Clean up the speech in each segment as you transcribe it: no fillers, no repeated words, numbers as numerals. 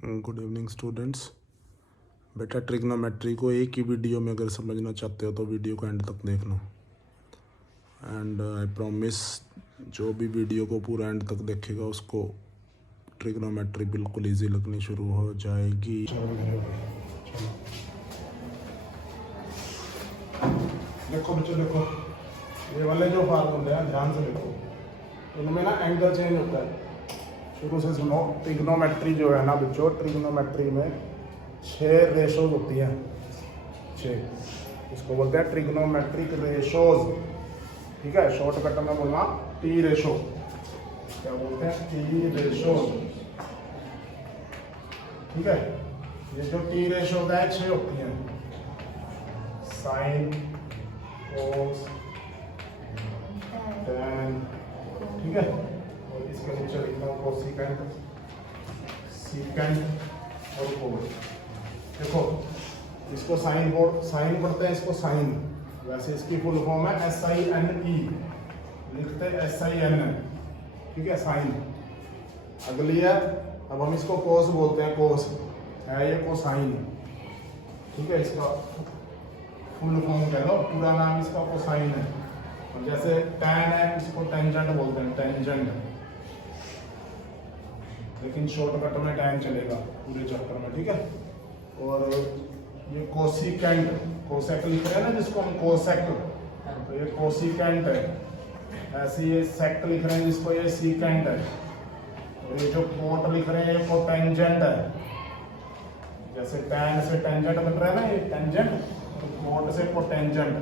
Good evening students. बेटा trigonometry को एक ही वीडियो में अगर समझना चाहते हो तो वीडियो को एंड तक देखना। एंड आई प्रॉमिस जो भी वीडियो को पूरा एंड तक देखेगा उसको ट्रिग्नोमेट्री बिल्कुल इजी लगनी शुरू हो जाएगी। देखो बच्चों, देखो ये वाले जो फार्मूले हैं ध्यान से देखो, इनमें ना एंगल चेंज होता है। शुरू से सुनो। ट्रिग्नोमेट्री जो है ना बच्चों, ट्रिग्नोमेट्री में 6 रेशोज होती हैं। 6 इसको बोलते हैं ट्रिग्नोमेट्रिक रेशोज। ठीक है, शॉर्टकट में बोलना टी रेशो। क्या बोलते हैं? T ratios. ठीक है, ये जो टी रेशोज है 6 होती हैं। साइन, कोस, टैन। ठीक है, और इसके नीचे लिखना कोसिकेंट, सीकेंट और कोस। देखो इसको साइन पढ़ते हैं, इसको साइन। वैसे इसकी फुल फॉर्म है SINE, लिखते SIN है। ठीक है, साइन। अगली है, अब हम इसको कोस बोलते हैं। कोस है ये कोसाइन। ठीक है, इसका फुल फॉर्म कह लो, पूरा नाम इसका कोसाइन है। और जैसे टैन है, इसको टेंजेंट बोलते हैं, टेंजेंट। लेकिन शॉर्टकट में टैन चलेगा पूरे चैप्टर में। ठीक है, और ये कोसिकेंट, कोसेक लिख रहे हैं ना जिसको हम कोसेक, तो ये कोसिकेंट है। ऐसे ये सेक लिख रहे हैं जिसको ये सीकेंट है। और ये जो कोट लिख रहे हैं ये कोटेंजेंट है। जैसे टैन से टेंजेंट बन रहा है ना, ये टेंजेंट, तो कोट से कोटेंजेंट,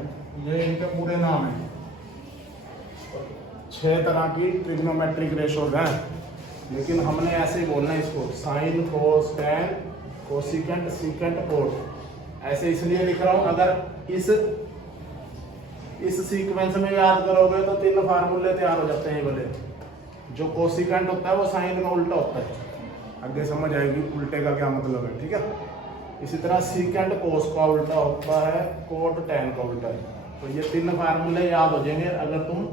ये इनके पूरे नाम है। 6 तरह की ट्रिग्नोमेट्रिक रेशोज हैं, लेकिन हमने ऐसे ही बोलना है इसको, साइन, कोस, टैन, कोसिकेंट, सीकेंट, कोट। ऐसे इसलिए लिख रहा हूं, अगर इस सीक्वेंस में याद करोगे तो 3 फार्मूले तैयार हो जाते हैं बोले। जो कोसिकेंट होता है वो साइन का उल्टा होता है। आगे समझ आएगी उल्टे का क्या मतलब है। ठीक है, इसी तरह सीकेंट कोस का उल्टा होता है, कोट टैन का उल्टा है। तो ये 3 फार्मूले याद हो जाएंगे अगर तुम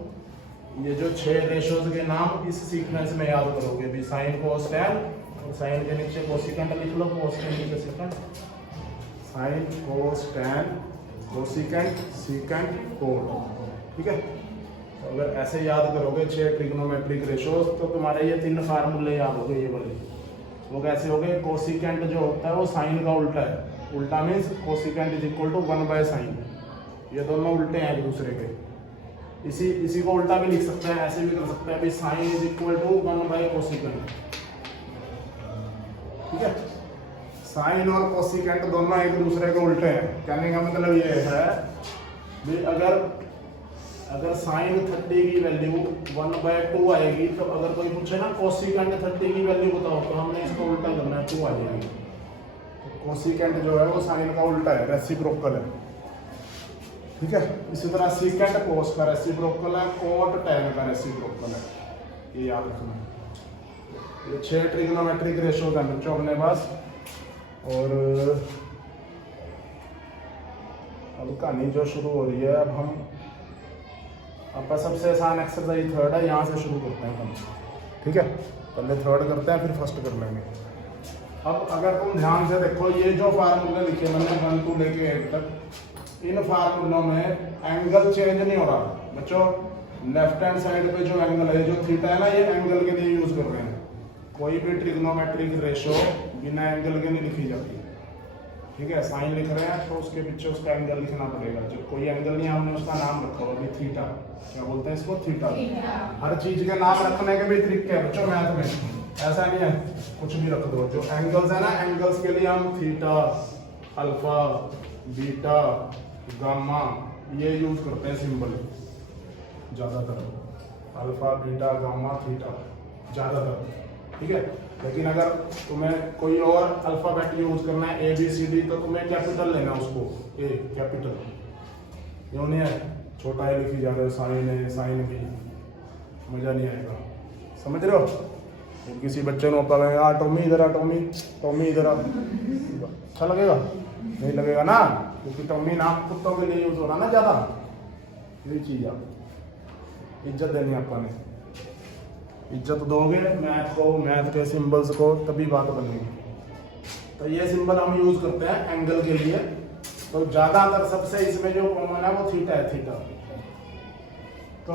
ये जो 6 रेशोज के नाम इस सीक्वेंस में याद करोगे भी। साइन, कोस, टैन, और साइन के नीचे कोसिकेंट लिख लो, कोस के नीचे सीकेंट। साइन, कोस, टैन, कोसिकेंट, सीकेंट, कोट। ठीक है, तो अगर ऐसे याद करोगे 6 ट्रिग्नोमेट्रिक रेशोज तो तुम्हारे ये 3 फार्मूले याद हो गए। ये वाले वो कैसे हो गए? कोसिकेंट जो होता है वो साइन का उल्टा है। उल्टा means cosecant is equal to 1/sin। ये दोनों उल्टे हैं एक दूसरे के। इसी को उल्टा भी लिख सकते हैं, ऐसे भी कर सकते हैं, अभी साइन इज इक्वल टू 1/कोसिकेंट। ठीक है, साइन और कोसिकेंट दोनों एक दूसरे के उल्टे हैं। कहने का मतलब ये है भी अगर साइन 30 की वैल्यू 1/2 आएगी, तो अगर कोई पूछे ना कोसिकेंट 30 की वैल्यू बताओ, तो हमने इसको उल्टा करना है, 2 आ जाएगी। तो कोसिकेंट जो है वो साइन का उल्टा है, रेसिप्रोकल है। ठीक है, इसी तरह सीकेंट कोस का रेसिप्रोकल है, कोट टैन का रेसिप्रोकल है। ये याद रखना। ये 6 ट्रिग्नोमेट्रिक रेशोज हैं बच्चों अपने पास। और अब कहानी जो शुरू हो रही है, अब हम आपका सबसे आसान एक्सरसाइज 3rd है, यहाँ से शुरू करते हैं हम। ठीक है, पहले 3rd करते हैं, फिर 1st कर लेंगे। अब अगर तुम ध्यान से देखो, ये जो फार्मूले लिखे मैंने 1 to लेके 8 तक, इन फार्मूलों में एंगल चेंज नहीं हो रहा बच्चों। लेफ्ट हैंड साइड पे जो एंगल है, जो थीटा है ना, ये एंगल के लिए यूज कर रहे हैं। कोई भी ट्रिग्नोमेट्रिक रेशो बिना एंगल के नहीं लिखी जाती। ठीक है, साइन लिख रहे हैं तो उसके पीछे उसका एंगल लिखना पड़ेगा। जब कोई एंगल नहीं, हमने उसका नाम रखा होगा थीटा। क्या बोलते हैं इसको? थीटा। हर चीज के नाम रखने के भी तरीके हैं बच्चों मैथ में। ऐसा नहीं है कुछ भी रख दो। जो एंगल्स है ना, एंगल्स के लिए हम थीटा, अल्फा, बीटा, गामा ये यूज करते हैं सिंबल ज्यादातर। अल्फा, बीटा, गामा, थीटा ज्यादातर। ठीक है, लेकिन अगर तुम्हें कोई और अल्फाबेट यूज करना है, ABCD, तो तुम्हें कैपिटल लेना उसको, ए कैपिटल। क्यों नहीं है? छोटा ए लिखी जा रहे हो, साइन है, साइन भी, मजा नहीं आएगा। समझ रहे हो? तो किसी बच्चे को पकड़ेगा, टॉमी इधर आ, टॉमी इधर आ, अच्छा लगेगा? नहीं लगेगा ना, क्योंकि टॉमी नाम कुत्तों के लिए यूज हो रहा ना ज्यादा। ये चीज आप इज्जत देनी है आपने। इज्जत दोगे मैथ को, मैथ के सिंबल्स को, तभी बात बनेगी। तो ये सिंबल हम यूज करते हैं एंगल के लिए। तो ज्यादातर सबसे इसमें जो कॉमन है वो थीटा है, थीटा। तो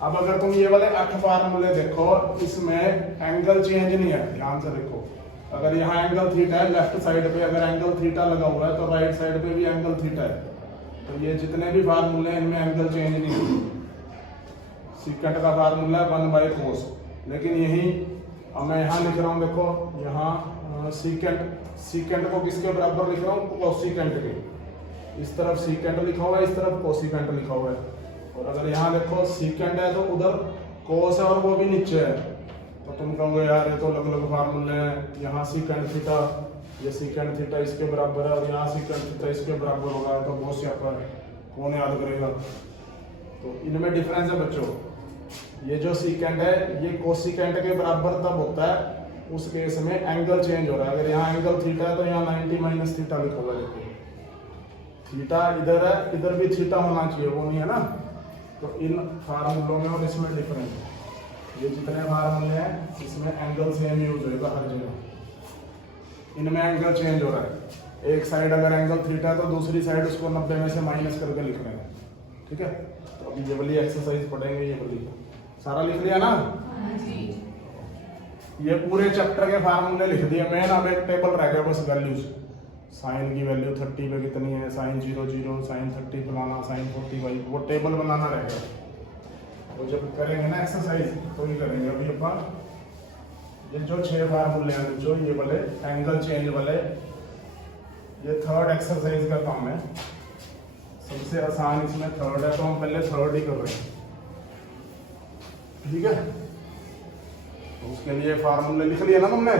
अब अगर तुम ये वाले 8 फार्मूले देखो, इसमें एंगल चेंज नहीं है, ध्यान से देखो। अगर यहाँ एंगल थीटा है, लेफ्ट साइड पे अगर एंगल थीटा लगा हुआ है तो राइट साइड पे भी एंगल थीटा है। तो ये जितने भी फार्मूले हैं इनमें एंगल चेंज नहीं है। सीकेंट का फार्मूला है 1/cos, लेकिन यही अब मैं यहाँ लिख रहा हूँ, देखो यहाँ सीकेंट को किसके बराबर लिख रहा हूँ, कोसिकेंट के। इस तरफ सीकेंट लिखा हुआ है, इस तरफ कोसिकेंट लिखा हुआ है। और अगर यहाँ देखो सीकेंट है तो उधर कोस है और वो भी नीचे है, तो तुम कहोगे यार ये तो अलग अलग फार्मूले हैं। यहाँ सीकेंट थीटा, ये सीकेंट थीटा इसके बराबर है, और यहाँ सीकेंट थीटा इसके बराबर होगा, तो बहुत स्यापा है, कौन याद करेगा। तो इनमें डिफरेंस है बच्चों। ये जो सीकेंट है ये कोसिकेंट के बराबर तब होता है उस केस में एंगल चेंज हो रहा है। अगर यहाँ एंगल थीटा है तो यहाँ 90 - थीटा लिखा हुआ है, देखो थीटा इधर है, इधर भी थीटा होना चाहिए, वो नहीं है ना। तो इन फार्मूलों में और इसमें डिफरेंस है। ये जितने फार्मूले हैं इसमें एंगल सेम यूज होगा हर जगह। इनमें एंगल चेंज हो रहा है। एक साइड अगर एंगल थीटा है तो दूसरी साइड उसको 90 में से माइनस करके लिख रहे हैं, ठीक है। तो अभी ये वाली एक्सरसाइज पढ़ेंगे, ये वाली सारा लिख लिया ना जी। ये पूरे चैप्टर के फार्मूले लिख दिए। मेन अब एक टेबल रह गया बस, वैल्यूज। साइन की वैल्यू 30 पे कितनी है, साइन 0 साइन 30 फलाना, साइन 45, वो टेबल बनाना रहेगा। तो जब करेंगे ना एक्सरसाइज तो ये करेंगे। अभी अपन ये जो 6 फार्मूले हैं जो ये वाले एंगल चेंज वाले, ये थर्ड एक्सरसाइज का काम है। सबसे आसान इसमें थर्ड है, तो हम पहले थर्ड ही कर रहे हैं, ठीक है। तो उसके लिए फार्मूले लिख लिया ना तुमने।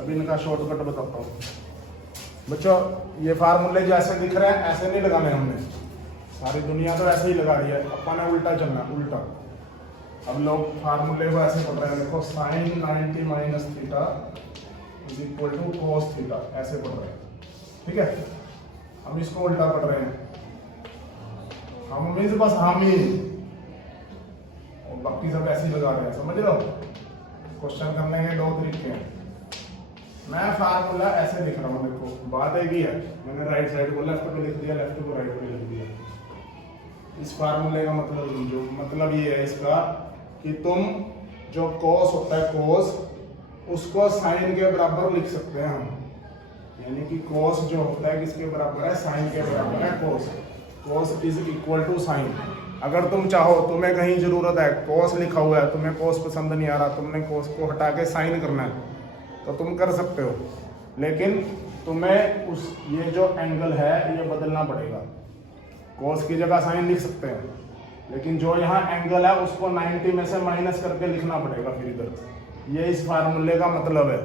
अभी इनका शॉर्टकट बताता हूँ बच्चों। ये फार्मूले जैसे दिख रहे हैं ऐसे नहीं लगाने हमने, सारी दुनिया तो ऐसे ही लगा रही है, अपन ने उल्टा चलना, उल्टा। अब लोग फार्मूले को ऐसे पढ़ रहे हैं, देखो sine 90 - theta is equal to cos theta, ऐसे पढ़ रहे हैं, ठीक है। हम इसको उल्टा पढ़ रहे हैं, हम मीन्स बस हम ही, और बाकी सब ऐसे ही लगा रहे हैं, समझ लो। क्वेश्चन करने के 2 तरीके हैं। मैं फार्मूला ऐसे लिख रहा हूँ, देखो बात एक ही है। मैंने राइट साइड को लेफ्ट पे लिख दिया, लेफ्ट को राइट पे लिख दिया। इस फार्मूले का मतलब समझो, मतलब ये है इसका कि तुम जो कोस होता है कोस, उसको साइन के बराबर लिख सकते हैं हम। यानी कि कोस जो होता है किसके बराबर है, साइन के बराबर है कोस। कोस इज इक्वल टू साइन। अगर तुम चाहो, तुम्हें कहीं जरूरत है, कोस लिखा हुआ है, तुम्हें कोस पसंद नहीं आ रहा, तुमने कोस को हटा के साइन करना है, तो तुम कर सकते हो। लेकिन तुम्हें उस ये जो एंगल है ये बदलना पड़ेगा। कोस की जगह साइन लिख सकते हैं, लेकिन जो यहाँ एंगल है उसको 90 में से माइनस करके लिखना पड़ेगा फिर इधर। ये इस फार्मूले का मतलब है।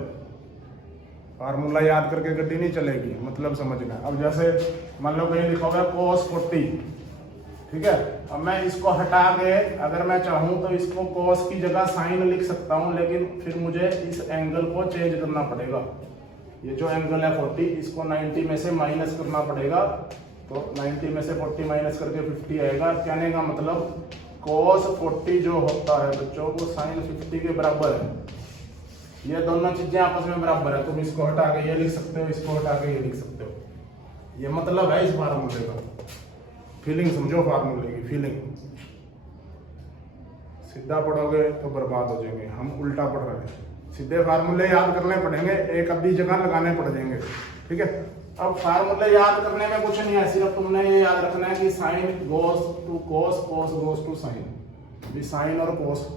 फार्मूला याद करके गड्डी नहीं चलेगी, मतलब समझना। अब जैसे मान लो कहीं लिखा हुआ है cos 40, ठीक है। अब मैं इसको हटा के अगर मैं चाहूँ तो इसको cos की जगह साइन लिख सकता हूँ, लेकिन फिर मुझे इस एंगल को चेंज करना पड़ेगा। ये जो एंगल है 40, इसको 90 में से माइनस करना पड़ेगा। तो 90 में से 40 माइनस करके 50 आएगा। कहने का मतलब cos 40 जो होता है बच्चों वो साइन 50 के बराबर है। ये दोनों चीजें आपस में बराबर है। तुम इसको हटा के ये लिख सकते हो, इसको हटा के ये लिख सकते हो। ये मतलब है इस फार्मूले का। फीलिंग समझो, फार्मूले की फीलिंग। सीधा पढ़ोगे तो बर्बाद हो जाएंगे। हम उल्टा पढ़ रहे हैं, सीधे फार्मूले याद करने पड़ेंगे, एक आधी जगह लगाने पड़ जाएंगे, ठीक है। अब फार्मूले याद करने में कुछ नहीं है, सिर्फ तुमने ये याद रखना है कि sine goes to cos, cos goes to sine. भी साइन और कोस,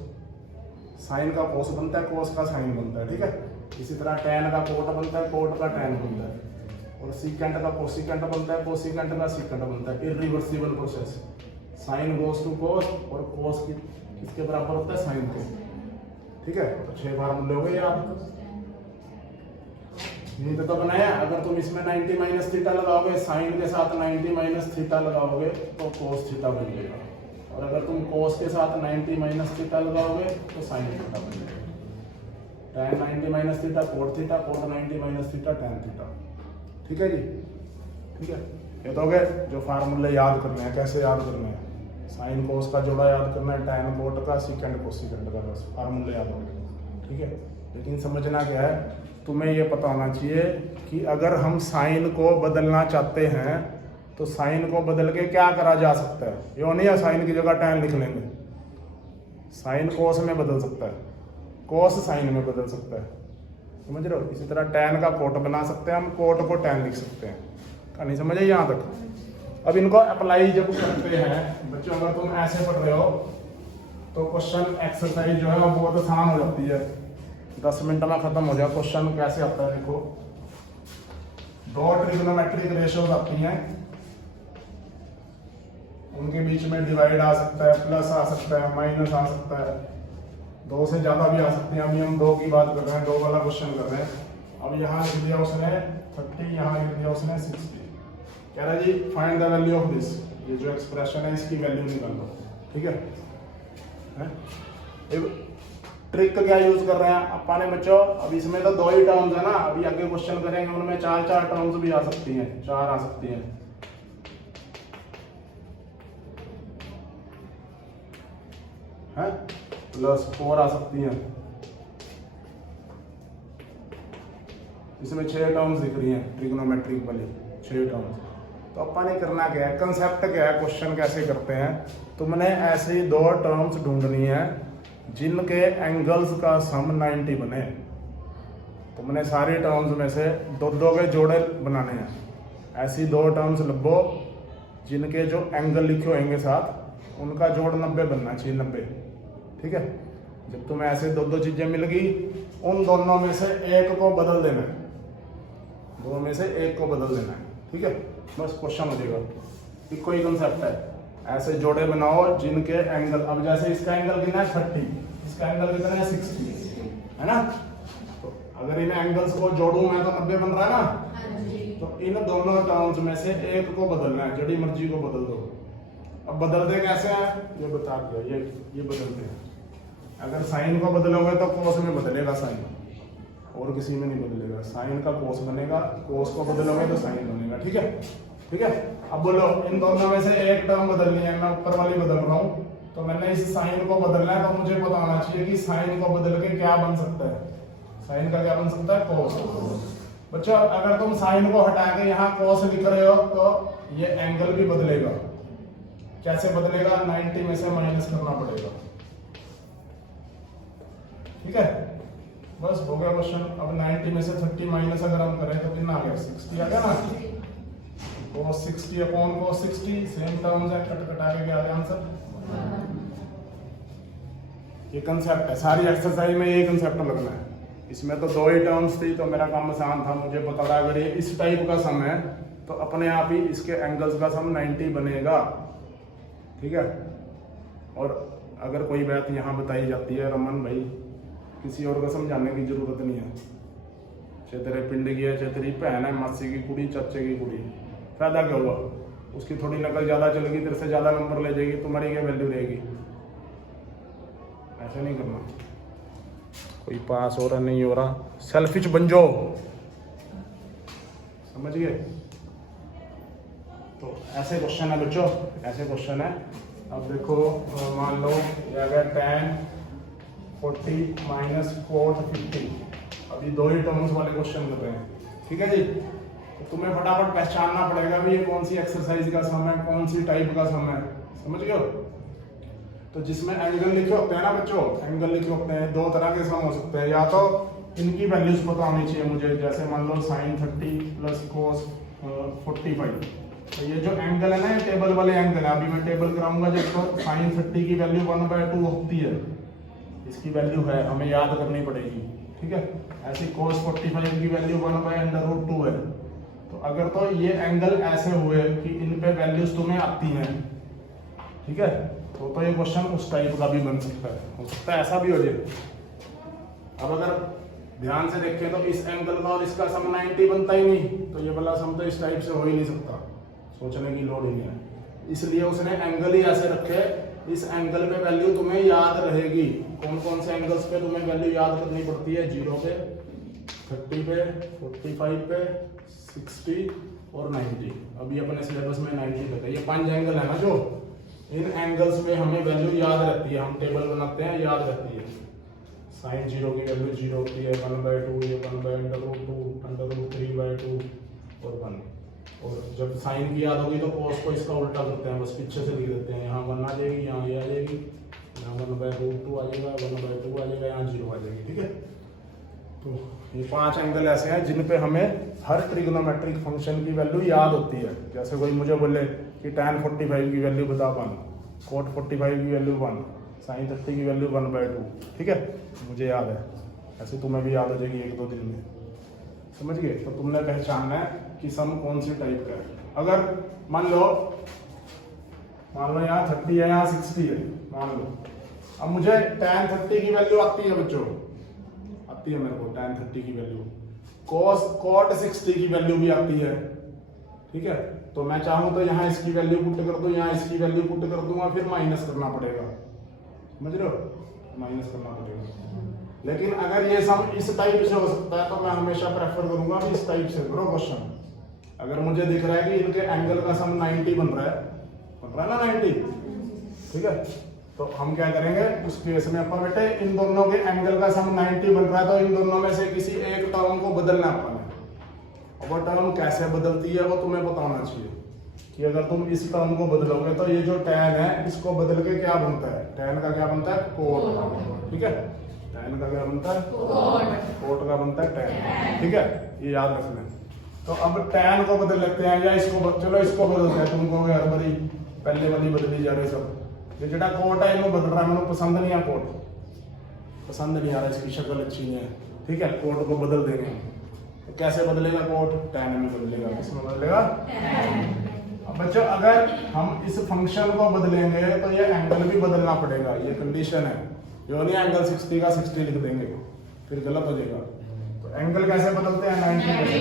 साइन का कोस बनता है, कोस का साइन बनता है, ठीक है। इसी तरह टैन का कोट बनता है, कोट का टैन बनता है। और सीकेंट का कोसिकेंट बनता है, कोसिकेंट का सीकेंट बनता है। Irreversible process. Sine goes to cos और कोस किसके बराबर होता है, साइन के, ठीक है। तो 6 फार्मूले हो गए आप। नहीं तो बनाया, अगर तुम इसमें 90 - थीटा लगाओगे, साइन के साथ 90 - थीटा लगाओगे तो कोस थीटा बन जाएगा। और अगर तुम कोस के साथ 90 - थीटा लगाओगे तो साइन थीटा बन जाएगा। Tan 90 - theta cot theta, cot 90 - theta tan theta, ठीक है जी, ठीक है। ये तो हो गए जो फार्मूले याद करने हैं। कैसे याद करने हैं, साइन कोस का जोड़ा याद करना है, टैन कोट का, सीकेंट कोसिकेंट का, बस फार्मूले याद हो गए, ठीक है। लेकिन समझना क्या है, तुम्हें ये पता होना चाहिए कि अगर हम साइन को बदलना चाहते हैं तो साइन को बदल के क्या करा जा सकता है। यो नहीं है साइन की जगह tan लिख लेंगे, साइन कोस में बदल सकता है, कोस साइन में बदल सकता है, समझ रहे हो। इसी तरह tan का कोट बना सकते हैं हम, कोट को tan लिख सकते हैं। कहानी समझे यहाँ तक। अब इनको अप्लाई जब करते हैं बच्चों, अगर तुम ऐसे पढ़ रहे हो तो क्वेश्चन एक्सरसाइज जो है वो बहुत आसान हो जाती है, 10 मिनट में खत्म हो जाए। क्वेश्चन कैसे आता है देखो, दो ट्रिग्नोमेट्रिक रेशियोज आती हैं, उनके बीच में डिवाइड आ सकता है, प्लस आ सकता है, माइनस आ सकता है, दो से ज्यादा भी आ सकते हैं। अभी हम दो की बात कर रहे हैं, दो वाला क्वेश्चन कर रहे हैं। अब यहाँ लिख दिया उसने 30, यहाँ लिख दिया उसने 60। कह रहा है जी find the value of this, ये जो एक्सप्रेशन है इसकी वैल्यू निकाल लो, ठीक है। ट्रिक क्या यूज कर रहे हैं अपा ने बच्चों, अब इसमें तो दो ही टर्म्स है ना, अभी आगे क्वेश्चन करेंगे उनमें चार टर्म्स भी आ सकती हैं, 4 आ सकती हैं। +4 आ सकती हैं, इसमें 6 टर्म्स दिख रही हैं ट्रिग्नोमेट्रिक वाली, 6 टर्म्स। तो अपन ने करना क्या है, कंसेप्ट क्या है, क्वेश्चन कैसे करते हैं, तुमने ऐसी 2 टर्म्स ढूंढनी है जिनके एंगल्स का सम 90 बने। तुमने सारी टर्म्स में से दो के जोड़े बनाने हैं, ऐसी 2 टर्म्स लभो जिनके जो एंगल लिखे होंगे साथ उनका जोड़ 90 बनना चाहिए, 90, ठीक है। जब तुम्हें ऐसे दो चीजें मिल गई, उन दोनों में से एक को बदल देना है, 2 में से एक को बदल देना है, ठीक है। बस क्वेश्चन हो जाएगा, कि कोई कंसेप्ट है, ऐसे जोड़े बनाओ जिनके एंगल, अब जैसे इसका एंगल कितना है 30, इसका एंगल कितना है 60, है ना। तो अगर इन एंगल्स को जोड़ूं मैं तो 90 बन रहा है ना। तो इन दोनों टर्म्स में से एक को बदलना है, जड़ी मर्जी को बदल दो। अब बदलते कैसे हैं ये बता दिया, ये बदलते हैं। अगर साइन को बदलोगे तो कोस में बदलेगा साइन, और किसी में नहीं बदलेगा। साइन का कोस बनेगा, कोस को बदलोगे तो साइन बनेगा, ठीक है, ठीक है। अब बोलो इन दोनों में से एक टर्म बदलनी है, मैं ऊपर वाली बदल रहा हूँ, तो मैंने इस साइन को बदलना है, तो मुझे पता होना चाहिए कि साइन को बदल के क्या बन सकता है। साइन का क्या बन सकता है, कोस। बच्चों अगर तुम साइन को हटा के यहाँ कोस लिख रहे हो तो ये एंगल भी बदलेगा। कैसे बदलेगा, 90 में से माइनस करना पड़ेगा, ठीक है। बस हो गया क्वेश्चन। अब 90 में से 30 माइनस अगर हम करें तो कितना आ गया, 60 आ गया ना। cos 60 upon cos 60 same terms है, कट कटा के क्या आ गया आंसर। ये कंसेप्ट है, सारी एक्सरसाइज में ये कंसेप्ट लगना है। इसमें तो 2 ही टर्म्स थी तो मेरा काम आसान था, मुझे पता था अगर ये इस टाइप का सम है तो अपने आप ही इसके एंगल्स का सम 90 बनेगा, ठीक है। और अगर कोई बात यहाँ बताई जाती है रमन भाई, किसी और को समझाने की जरूरत नहीं है, चाहे तेरे पिंड की है, चाहे तेरी बहन है, मासी की कुड़ी, चाचे की कुड़ी, फायदा क्या हुआ। उसकी थोड़ी नकल ज्यादा चलेगी, तेरे से ज्यादा नंबर ले जाएगी, तुम्हारी क्या वैल्यू रहेगी। ऐसा नहीं करना, कोई पास हो रहा नहीं हो रहा, सेल्फिश बन जाओ, समझ गए। तो ऐसे क्वेश्चन है बच्चों, ऐसे क्वेश्चन है। अब देखो मान लो ये आ गया tan 40 माइनस cot 50, अभी 2 ही टर्म्स वाले क्वेश्चन कर रहे हैं, ठीक है जी। तो तुम्हें फटाफट पहचानना पड़ेगा भी ये कौन सी एक्सरसाइज का सम है, कौन सी टाइप का सम है, समझ गए। तो जिसमें एंगल लिखे होते हैं ना बच्चों, एंगल लिखे होते हैं, 2 तरह के सम हो सकते हैं। या तो इनकी वैल्यूज पता होनी चाहिए मुझे, जैसे मान लो sin 30 प्लस cos 45, तो ये जो एंगल है ना, ये टेबल वाले एंगल है। अभी मैं टेबल कराऊंगा जब, तो sin 30 की वैल्यू 1/2 होती है, इसकी वैल्यू है, हमें याद करनी पड़ेगी, ठीक है। ऐसी cos 45 की वैल्यू 1/√2 है। तो अगर तो ये एंगल ऐसे हुए कि इन पे वैल्यूज तुम्हें आती हैं, ठीक है, तो ये क्वेश्चन उस टाइप का भी बन सकता है, हो सकता है ऐसा भी हो जाए। अब अगर ध्यान से देखें तो इस एंगल का और इसका सम 90 बनता ही नहीं, तो ये वाला सम तो इस टाइप से हो ही नहीं सकता, सोचने की लोड ही नहीं है। इसलिए उसने एंगल ही ऐसे रखे, इस एंगल पे वैल्यू तुम्हें याद रहेगी। कौन कौन से एंगल्स पे तुम्हें वैल्यू याद करनी पड़ती है, 0 पे, 30 पे, 45 पे, 60 और 90। अभी अपने सिलेबस में 90 पे था। ये 5 एंगल है ना, जो इन एंगल्स पे हमें वैल्यू याद रहती है, हम टेबल बनाते हैं, याद रहती है। साइन 0 की वैल्यू 0 होती है 1/2, ये 1/√2, √3/2 और 1। और जब साइन की याद होगी तो कोस को इसका उल्टा करते हैं, बस पीछे से लिख देते हैं। यहाँ 1 आ जाएगी, यहाँ ये आ जाएगी, यहाँ 1/√2 आ जाएगा, 1/2 आ जाएगा, यहाँ 0 आ जाएगी। ठीक है, तो ये 5 एंगल ऐसे हैं जिन पे हमें हर ट्रिग्नोमेट्रिक फंक्शन की वैल्यू याद होती है। जैसे कोई मुझे बोले कि tan 45 की वैल्यू बता 1, cot 45 की वैल्यू 1, sin 30 की वैल्यू 1/2। ठीक है, मुझे याद है, ऐसे तुम्हें भी याद हो जाएगी 1-2 दिन में। समझ गए? तो तुमने पहचानना है कि सम कौन सी टाइप का है। अगर मान लो यहाँ 30 है, यहाँ 60 है, मान लो। अब मुझे tan 30 की वैल्यू आती है बच्चों, आती है मेरे को tan 30 की वैल्यू, cot 60 की वैल्यू भी आती है। ठीक है, तो मैं चाहूँ तो यहाँ इसकी वैल्यू पुट कर दूँ, यहाँ इसकी वैल्यू पुट कर दूंगा, फिर माइनस करना पड़ेगा। समझ रहे हो? माइनस करना पड़ेगा। लेकिन अगर ये सम इस टाइप से हो सकता है तो मैं हमेशा प्रेफर करूंगा कि इस टाइप से करो क्वेश्चन। अगर मुझे दिख रहा है कि इनके एंगल का सम 90 बन रहा है ना 90, ठीक है, तो हम क्या करेंगे उस केस में अपन बेटे इन दोनों के एंगल का सम 90 बन रहा है, तो इन दोनों में से किसी एक टर्म को बदलना है अपन ने। और वो टर्म कैसे बदलती है वो तुम्हें बताना चाहिए कि अगर तुम इस टर्म को बदलोगे तो ये जो tan है इसको बदल के क्या बनता है, tan का क्या बनता है, cot। ठीक है, tan का क्या बनता है, cot का बनता है tan। ठीक है, ये याद रखना है। तो अब tan को बदल लेते हैं, या इसको चलो इसको बदलते हैं। तुम कहोगे हर बारी पहले वाली बदली जा रही सब, ये जेड़ा कोट है इनको बदल रहा है, मैंने पसंद नहीं है कोट, पसंद नहीं आ रहा, इसकी शक्ल अच्छी नहीं है। ठीक है, कोट को बदल देंगे। तो कैसे बदलेगा कोट, tan में बदलेगा। किसमें बदलेगा, अब बच्चों अगर हम इस फंक्शन को बदलेंगे तो ये एंगल भी बदलना पड़ेगा, ये कंडीशन है। जो नहीं एंगल 60 का 60 लिख देंगे फिर गलत हो जाएगा। तो एंगल कैसे बदलते हैं, 90 में से।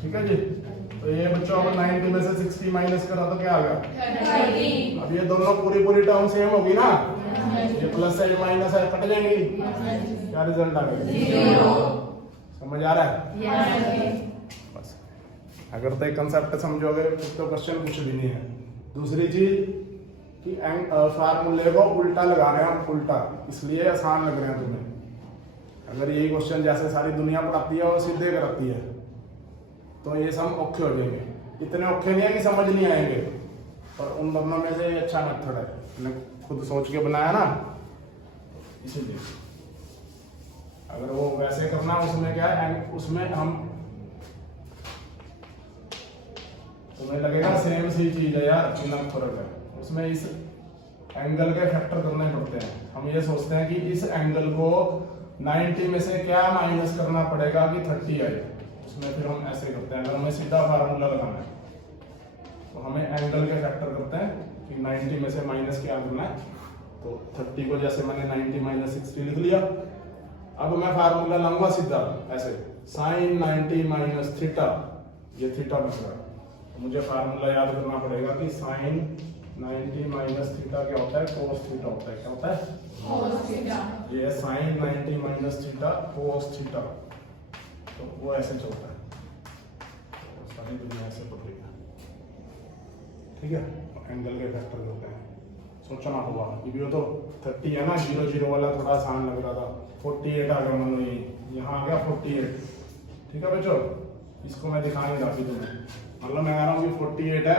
ठीक है जी, तो ये बच्चों अब 90 में से 60 माइनस करा तो क्या आ गया, अब ये दोनों पूरी टर्म सेम होगी ना, ये प्लस है ये माइनस है, कट जाएंगी, क्या रिजल्ट आ गया, समझ आ रहा है? बस अगर तो एक कंसेप्ट समझोगे तो क्वेश्चन कुछ भी नहीं है। दूसरी चीज कि फार्मूले को उल्टा लगा रहे हैं हम, उल्टा इसलिए आसान लग रहे हैं तुम्हें। अगर यही क्वेश्चन जैसे सारी दुनिया पढ़ाती है और सीधे कराती है तो ये सब औखे हो जाएंगे। इतने औखे नहीं है कि समझ नहीं आएंगे, पर उन दोनों में से अच्छा मेथड है, मैंने खुद सोच के बनाया ना, इसीलिए। अगर वो वैसे करना उसमें क्या है, उसमें हम तुम्हें लगेगा सेम सी चीज है यार, बिना फर्क है। उसमें इस एंगल के फैक्टर करने पड़ते हैं। हम ये सोचते हैं कि इस एंगल को 90 में से क्या माइनस करना पड़ेगा कि 30 आए, उसमें फिर हम ऐसे करते हैं। अगर हमें सीधा फार्मूला लगाना है तो हमें एंगल के फैक्टर करते हैं कि 90 में से माइनस क्या करना है। तो 30 को जैसे मैंने 90 माइनस 60 लिख लिया। अब मैं फार्मूला लाऊंगा सीधा ऐसे, साइन 90 माइनस थीटा, ये थीटा बन रहा है, तो मुझे फार्मूला याद करना पड़ेगा कि साइन 90 माइनस थीटा क्या होता है, कोस थीटा होता है। क्या होता है, कोस थीटा। ये sine 90 minus theta cos theta, तो वो ऐसे चलता है, तो सारी दुनिया ऐसे पड़ रही है। ठीक है, एंगल के फैक्टर होते हैं, सोचना होगा। ये तो 30 है ना, 0 0 वाला थोड़ा आसान लग रहा था, 48 आ गया, मान लो यहाँ आ गया 48। ठीक है बच्चों, इसको मैं दिखा नहीं रहा तुम्हें, मतलब मैं कह रहा हूँ कि 48 है,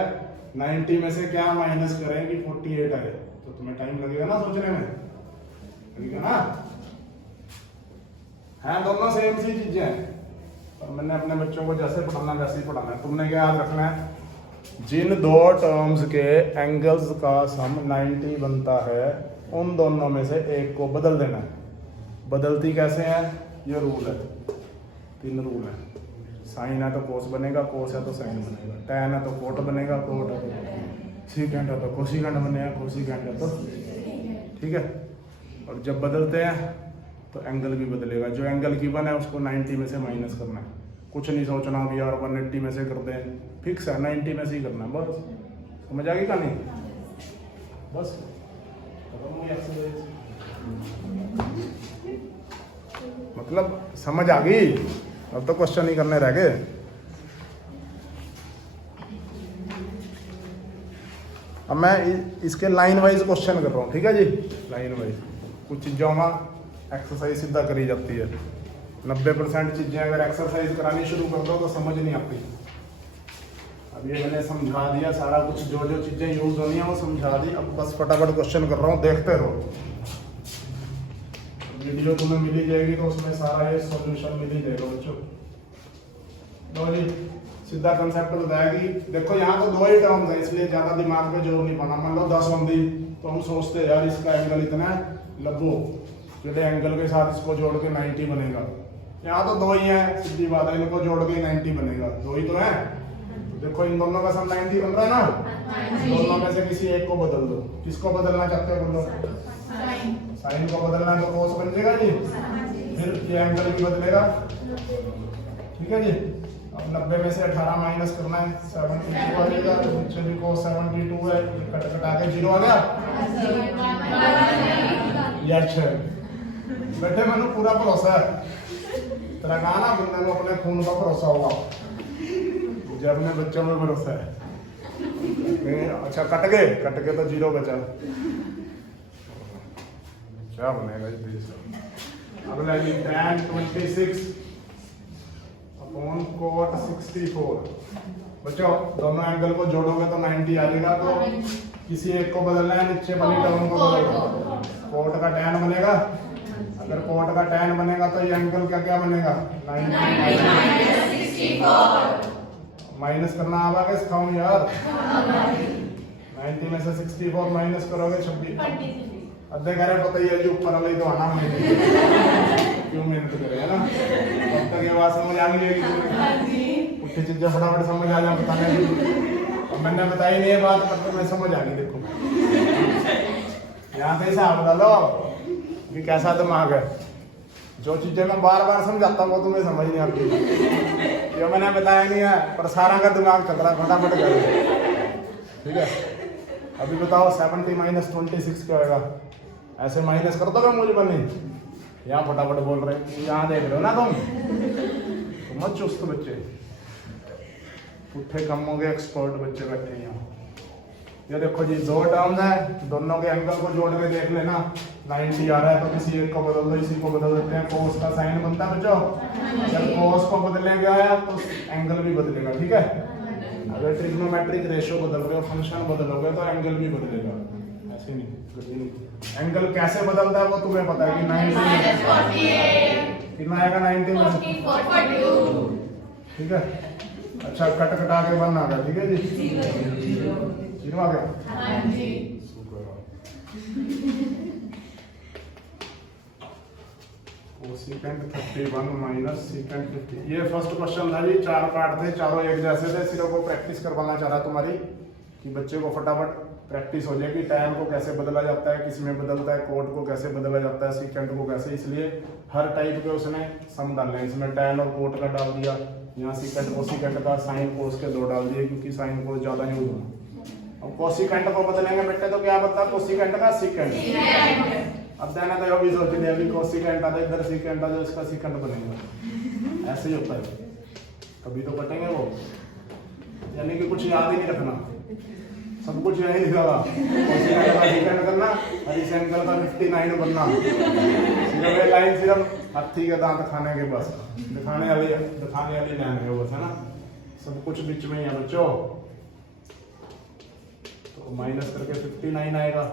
90 में से क्या माइनस करें कि 48 आए, तो तुम्हें टाइम लगेगा ना सोचने में, लगेगा ना। है दोनों सेम सी चीजें हैं, पर मैंने अपने बच्चों को जैसे पढ़ाना वैसे ही पढ़ाना है। तुमने क्या याद रखना है, जिन दो टर्म्स के एंगल्स का सम 90 बनता है उन दोनों में से एक को बदल देना है। बदलती कैसे है, ये रूल है, 3 रूल है। साइन है तो कोस बनेगा, कोस है तो साइन बनेगा, टैन है तो कोट बनेगा, कोट है तो सीकेंट है तो कोसिकेंट बनेगा, कोसिकेंट है तो। ठीक है, और जब बदलते हैं तो एंगल भी बदलेगा। जो एंगल गिवन है उसको 90 में से माइनस करना है, कुछ नहीं सोचना भी यार 180 में से कर दें, फिक्स है 90 में से ही करना है, बस। समझ आ गई कहानी, बस मतलब समझ आ गई। अब तो क्वेश्चन ही करने रह गए। अब मैं इसके लाइन वाइज क्वेश्चन कर रहा हूँ, ठीक है जी, लाइन वाइज। कुछ चीज़ों में एक्सरसाइज सीधा करी जाती है। 90% चीज़ें अगर एक्सरसाइज करानी शुरू कर दो तो समझ नहीं आती। अब ये मैंने समझा दिया सारा कुछ, जो जो चीज़ें यूज़ होनी है वो समझा दी। अब बस फटाफट क्वेश्चन कर रहा हूँ, देखते रहो। वीडियो तुम्हें मिली जाएगी तो उसमें सारा ये सॉल्यूशन मिल ही जाएगा बच्चों। लो जी, सीधा कंसेप्ट बताया कि देखो यहाँ तो 2 ही टर्म्स है, इसलिए ज़्यादा दिमाग पे जोर नहीं पाना। मान लो 10 होंगी तो हम सोचते हैं यार इसका एंगल इतना है, लब्बो चले एंगल के साथ इसको जोड़ के 90 बनेगा। यहाँ तो 2 ही है, सीधी बात है, इनको जोड़ के 90 बनेगा। 2 ही तो है। तो देखो इन दोनों का सम 90 बन रहा है ना। दोनों में से किसी एक को बदल दो। किसको बदलना चाहते हो बोलो? साइन को बदलना है तो कोस बन जाएगा जी, फिर ये एंगल भी बदलेगा। ठीक है जी। अब 90 में से 18 माइनस करना है, 72 आ जाएगा। नीचे भी को 72 है, कट कटा के 0 आ गया। ये अच्छा है बेटे, मैंने पूरा भरोसा है तेरा कहा ना, बंदे को अपने खून का भरोसा होगा, मुझे अपने बच्चों में भरोसा है। अच्छा कट के तो 0 बचा, क्या बनेगा ये? अगला जी tan 26 अपॉन cot 64। बच्चों दोनों एंगल को जोड़ोगे तो 90 आ जाएगा। तो किसी एक को बदलना है, नीचे वाली टर्म को बदलना। cot का tan बनेगा। अगर cot का tan बनेगा तो ये एंगल का क्या बनेगा? 90 माइनस करना आवागे सिखाऊं यार। 90 में से 64 माइनस करोगे 26। अद्धे कह रहे पता ही है जी, ऊपर वाले तो आना मैंने क्यों मेहनत करे, है ना। तब तक ये बात समझ आ गई है, कुछ चीजें फटाफट समझ आ जाए बताने की। और मैंने बताई नहीं ये बात, तब तक मैं समझ आ गई। देखो यहाँ से हिसाब डालो कि कैसा दिमाग है। जो चीजें मैं बार बार समझाता हूँ वो तुम्हें समझ नहीं आती। ये मैंने बताया नहीं है, पर सारा का दिमाग चल रहा है, फटाफट करो। ठीक है, अभी बताओ 70 माइनस 26 क्या होगा? ऐसे माइनस कर दोगे मुझे बने, यहाँ फटाफट बोल रहे, यहाँ देख रहे हो ना तुम। तो मत चुस्त बच्चे, पुट्ठे कमों के एक्सपर्ट बच्चे बैठे हैं यहाँ। ये देखो जी 2 टर्म्स है, दोनों के एंगल को जोड़ के देख लेना। 90 आ रहा है तो किसी एक को बदल दो, इसी को बदल देते हैं। कोस का साइन बनता है बच्चों, अगर कोस को बदलेंगे आया तो एंगल भी बदलेगा। ठीक है, अगर ट्रिग्नोमेट्रिक रेशियो बदल रहे हो, फंक्शन बदलोगे तो एंगल भी बदलेगा। ऐसे नहीं, एंगल कैसे बदलता है वो तुम्हें पता है कि 90 कितना आएगा 90 में से। ठीक है, अच्छा कट कटा के बन आ गया। ठीक है जी, 0 आ गया। Second 31 minus second 50। ये फर्स्ट क्वेश्चन था जी, 4 पार्ट थे, चारों एक जैसे थे। सिर्फ वो प्रैक्टिस करवाना चाह रहा तुम्हारी कि बच्चे को फटाफट प्रैक्टिस हो जाएगी। टाइम को कैसे बदला जाता है, किस में बदलता है, कोड को कैसे बदला जाता है, सेकंड को कैसे। इसलिए हर टाइप के उसने सम डालने हैं। इसमें टैन और कोट का डाल दिया, यहाँ सेकंड कोसिकेंट का, साइन कोस के 2 डाल दिए क्योंकि साइन कोस ज़्यादा यूज होना। अब कोसिकेंट को बदलेंगे बेटे तो क्या बता, कोसिकेंट का सेकंड। अब देना तो भी सोच लिया अभी कोसिकेंट आता है, इधर सेकंड आ जाए, इसका सेकंड बनेगा। ऐसे ही होता है, कभी तो कटेंगे वो। यानी कि कुछ याद ही नहीं रखना, सब कुछ यही लिखा हुआ। कोसिकेंट का सेकंड करना और इस एंगल का 59 बनना। सिर्फ ये लाइन सिर्फ हाथी के दांत खाने के बस दिखाने वाली लाइन है बस, है ना। सब कुछ बीच में ही है बच्चों। तो माइनस करके 59 आएगा,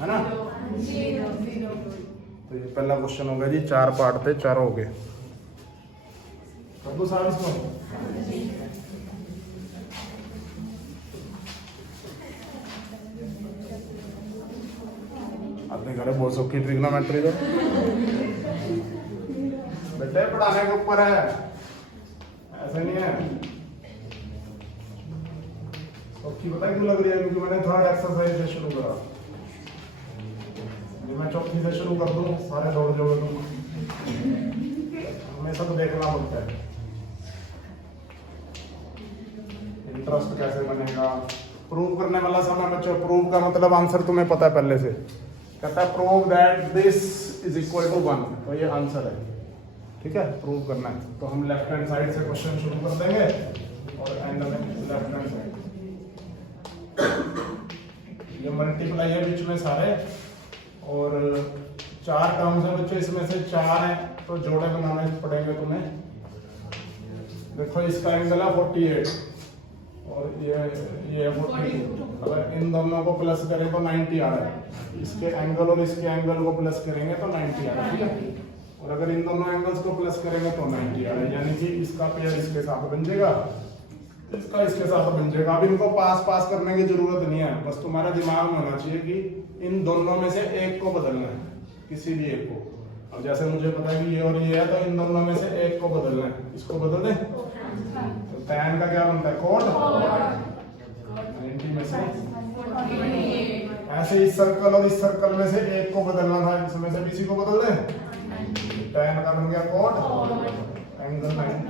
है ना। तो ये पहला क्वेश्चन हो गया जी। 4 पार्ट थे, चारों हो गए। कर दो साहब इसको। अपने घर बहुत सौखी ट्रिग्नोमेट्री तो बेटे पढ़ाने के ऊपर है, ऐसा नहीं है। सौखी पता क्यों लग रही है? क्योंकि मैंने थर्ड एक्सरसाइज से शुरू करा। मैं चौथी से शुरू कर दूं, सारे दौड़ जाओगे तुम। हमेशा तो देखना पड़ता है इंटरेस्ट कैसे बनेगा। प्रूव करने वाला समय बच्चों, प्रूव का मतलब आंसर तुम्हें पता है पहले से। कहता है prove that this is equal to 1, तो ये आंसर है। ठीक है, प्रूव करना है तो हम लेफ्ट हैंड साइड से क्वेश्चन शुरू कर देंगे और एंड में लेफ्ट हैंड साइड। ये मल्टीप्लाई है बीच में सारे, और 4 टर्म्स है बच्चों, इसमें से 4 है तो जोड़े बनाने पड़ेंगे तुम्हें। देखो इसका एंगल है 48 और ये 42। अगर इन दोनों को प्लस करें तो 90 आ रहा है। इसके एंगल और इसके एंगल को प्लस करेंगे तो 90 आ रहा है, ठीक है। और अगर इन दोनों एंगल्स को प्लस करेंगे तो 90 आ रहा है, यानी कि इसका पेयर इसके साथ बन जाएगा, इसका इसके साथ बन जाएगा। अब इनको पास पास करने की जरूरत नहीं है, बस तुम्हारा दिमाग में होना चाहिए कि इन दोनों में से एक को बदलना है, किसी भी एक को। अब जैसे मुझे पता है कि ये और ये है, तो इन दोनों में से एक को बदलना है। इसको बदल दें तो tan का क्या बनता है, cot 90 में से। ऐसे इस सर्कल और इस सर्कल में से एक को बदलना था, इसमें से किसी को बदल दें, tan का बन गया cot एंगल 90।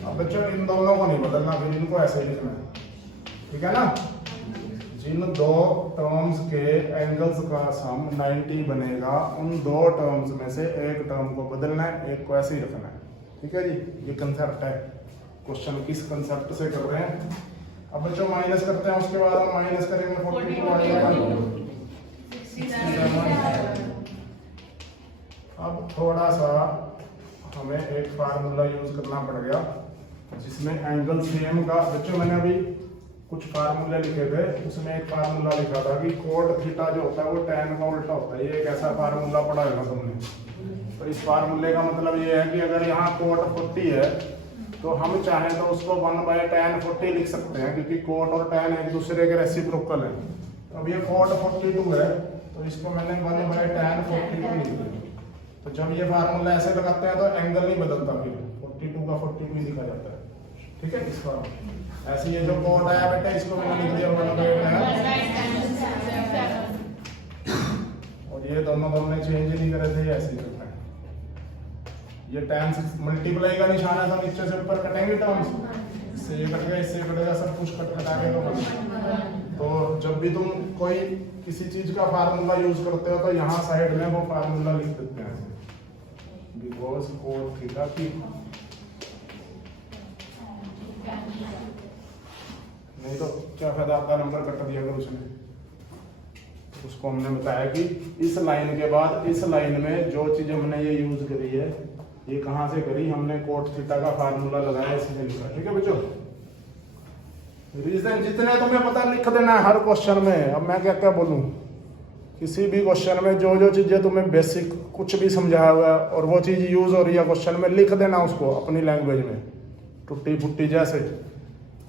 अब बच्चों इन दोनों को नहीं बदलना, फिर इनको ऐसे ही लिखना है, ठीक है ना। जिन दो टर्म्स के एंगल्स का सम 90 बनेगा, उन दो टर्म्स में से एक टर्म को बदलना है, एक को ऐसे ही रखना है, ठीक है जी। ये कंसेप्ट है। क्वेश्चन किस कंसेप्ट से कर रहे हैं। अब बच्चों माइनस करते हैं, उसके बाद हम माइनस करेंगे 42 आएगा। अब थोड़ा सा हमें एक फार्मूला यूज करना पड़ेगा जिसमें एंगल सेम का। बच्चों मैंने अभी कुछ फार्मूले लिखे थे, उसमें एक फार्मूला लिखा था कि कोट थीटा जो होता है वो tan का उल्टा होता है। ये एक ऐसा फार्मूला पढ़ा है तुमने। तो इस फार्मूले का मतलब ये है कि अगर यहाँ कोट 40 है तो हम चाहें तो उसको 1/tan 40 लिख सकते हैं, क्योंकि कोट और tan एक दूसरे के रेसिप्रोकल है। तो अब ये कोट 42 है तो इसको मैंने 1/tan 42 लिख दिया। तो जब ये फार्मूला ऐसे लगाते हैं तो एंगल नहीं बदलता, फिर 42 का 42 ही लिखा जाता है, ठीक है। इसका ऐसे ये जो कोट है बेटा, इसको मैंने लिख दिया 1/tan, और ये दोनों हमने चेंज नहीं करे थे, ऐसे ही करना है। ये tan से मल्टीप्लाई का निशान है तो नीचे से ऊपर कटेंगे टर्म्स, इससे ये कटेगा, इससे ये कटेगा, सब कुछ कटेगा। तो जब भी तुम कोई किसी चीज का फार्मूला यूज करते हो तो यहाँ साइड में वो फार्मूला लिख देते हैं, बिकॉज कोट थीटा की। नहीं तो क्या फायदा आपका नंबर कट दिया अगर उसने। उसको हमने बताया कि इस लाइन के बाद इस लाइन में जो चीज हमने ये यूज करी है, ये कहाँ से करी, हमने कोट थीटा का फार्मूला लगाया, इसलिए लिखा, ठीक है बच्चों। रीजन जितने तुम्हें पता लिख देना है हर क्वेश्चन में। अब मैं क्या क्या बोलूँ, किसी भी क्वेश्चन में जो जो चीजें तुम्हें बेसिक कुछ भी समझाया हुआ है और वो चीज यूज हो रही है क्वेश्चन में, लिख देना उसको अपनी लैंग्वेज में, टुट्टी फुट्टी जैसे,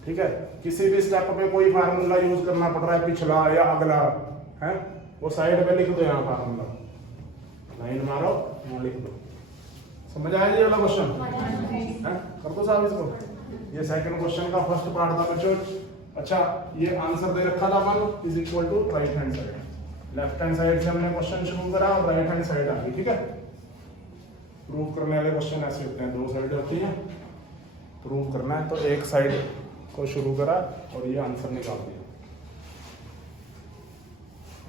ठीक है। किसी भी स्टेप पे कोई फार्मूला यूज करना पड़ रहा है, पिछला या अगला है, वो साइड पे लिख दो, यहाँ फार्मूला लाइन मारो, यहाँ लिख दो। समझ आया ये वाला क्वेश्चन है, कर दो साहब इसको। ये सेकंड क्वेश्चन का फर्स्ट पार्ट था बच्चों। अच्छा, ये आंसर दे रखा था 1 is equal to right hand side. Left hand side से हमने क्वेश्चन शुरू करा और राइट हैंड साइड आ गई, ठीक है। प्रूव करने वाले क्वेश्चन ऐसे होते हैं, 2 साइड होती है। प्रूव करना है तो एक साइड को शुरू करा और ये आंसर निकाल दिया।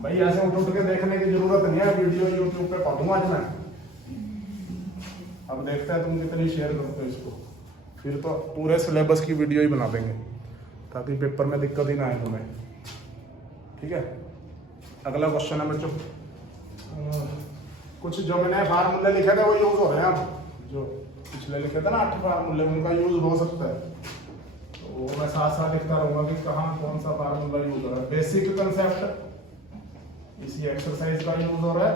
भाई ऐसे उठ के देखने की जरूरत नहीं है, वीडियो यूट्यूब पे पा दूंगा आज मैं। अब देखते हैं तुम कितनी शेयर करते हो इसको, फिर तो पूरे सिलेबस की वीडियो ही बना देंगे ताकि पेपर में दिक्कत ही ना आए तुम्हें, ठीक है। अगला क्वेश्चन है बच्चों, कुछ जो मैंने फार्मूले लिखे थे वो यूज हो रहे हैं। अब जो पिछले लिखे थे ना 8 फार्मूले, उनका यूज हो सकता है, तो वो मैं साथ साथ लिखता रहूंगा कि कहाँ कौन सा फार्मूला यूज हो रहा है। बेसिक कंसेप्ट इसी एक्सरसाइज का यूज हो रहा है।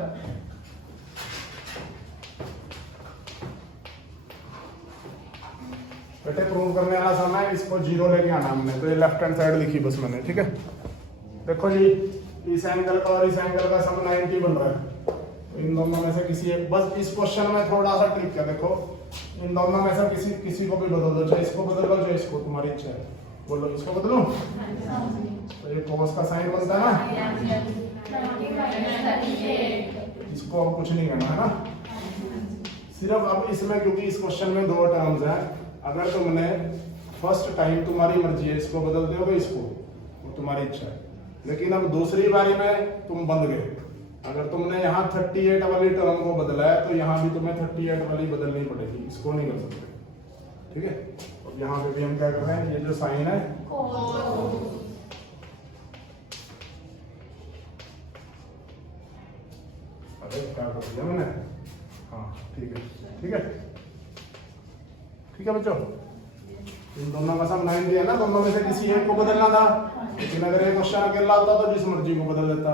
बेटे प्रूव करने वाला समय इसको 0 लेके आना हमने, तो ये लेफ्ट हैंड साइड लिखी बस मैंने, ठीक है। देखो जी, इस एंगल का और इस एंगल का सम 90 बन रहा है, तो इन दोनों में से किसी एक, बस इस क्वेश्चन में थोड़ा सा ट्रिक है। देखो इन दोनों में से किसी को भी बदल दो, चाहे इसको बदल लो चाहे इसको, तुम्हारी इच्छा है। बोलो इसको बदलो, तो ये cos का साइन बनता है ना, इसको अब कुछ नहीं करना है ना, सिर्फ अब इसमें, क्योंकि इस क्वेश्चन में 2 टर्म्स हैं, अगर तुमने फर्स्ट टाइम तुम्हारी मर्जी है इसको बदलते हो तो इसको, वो तुम्हारी इच्छा है। लेकिन अब दूसरी बारी में तुम बंद गए, अगर तुमने यहाँ 38 वाली टर्म को बदला है तो यहाँ भी तुम्हें 38 वाली बदलनी पड़ेगी, इसको नहीं कर सकते, ठीक है। अब यहाँ पे भी हम क्या कर रहे हैं, ये जो साइन है अरे क्या कर दिया मैंने, हाँ ठीक है ठीक है ठीक है बच्चों। इन दोनों का सम 90 है ना, दोनों में से किसी एक को बदलना था, लेकिन अगर ये क्वेश्चन अकेला होता तो जिस मर्जी को बदल देता,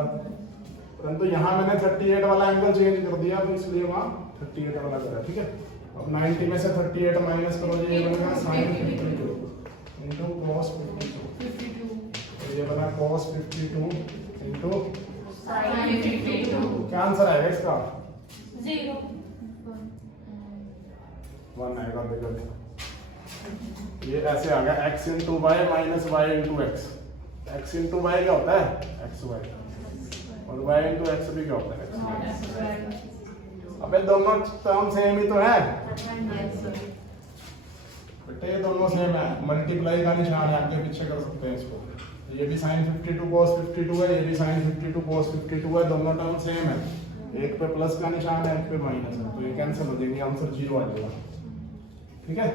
परंतु यहाँ मैंने 38 वाला एंगल चेंज कर दिया तो इसलिए वहाँ 38 वाला करा। ठीक है, अब 90 में से 38 माइनस करो, ये बनेगा sin 52 इंटू cos 52, और ये बना cos 52 इंटू sin 52। क्या आंसर आएगा इसका? 0 1 आएगा। देखो ये ऐसे आ गया x into y minus y into x. X into y क्या होता है? एक्स वाई, और वाई इंटू एक्स भी क्या होता है? एक्स। अबे दोनों टर्म सेम ही तो है बेटे, ये दोनों सेम है, मल्टीप्लाई का निशान है, आगे पीछे कर सकते हैं इसको। ये भी sin 52 cos 52 है, ये भी sin 52 cos 52 है, दोनों टर्म सेम है, एक पे प्लस का निशान है, एक पे माइनस है, तो ये कैंसिल हो जाएगी, आंसर 0 आ जाएगा। ठीक है,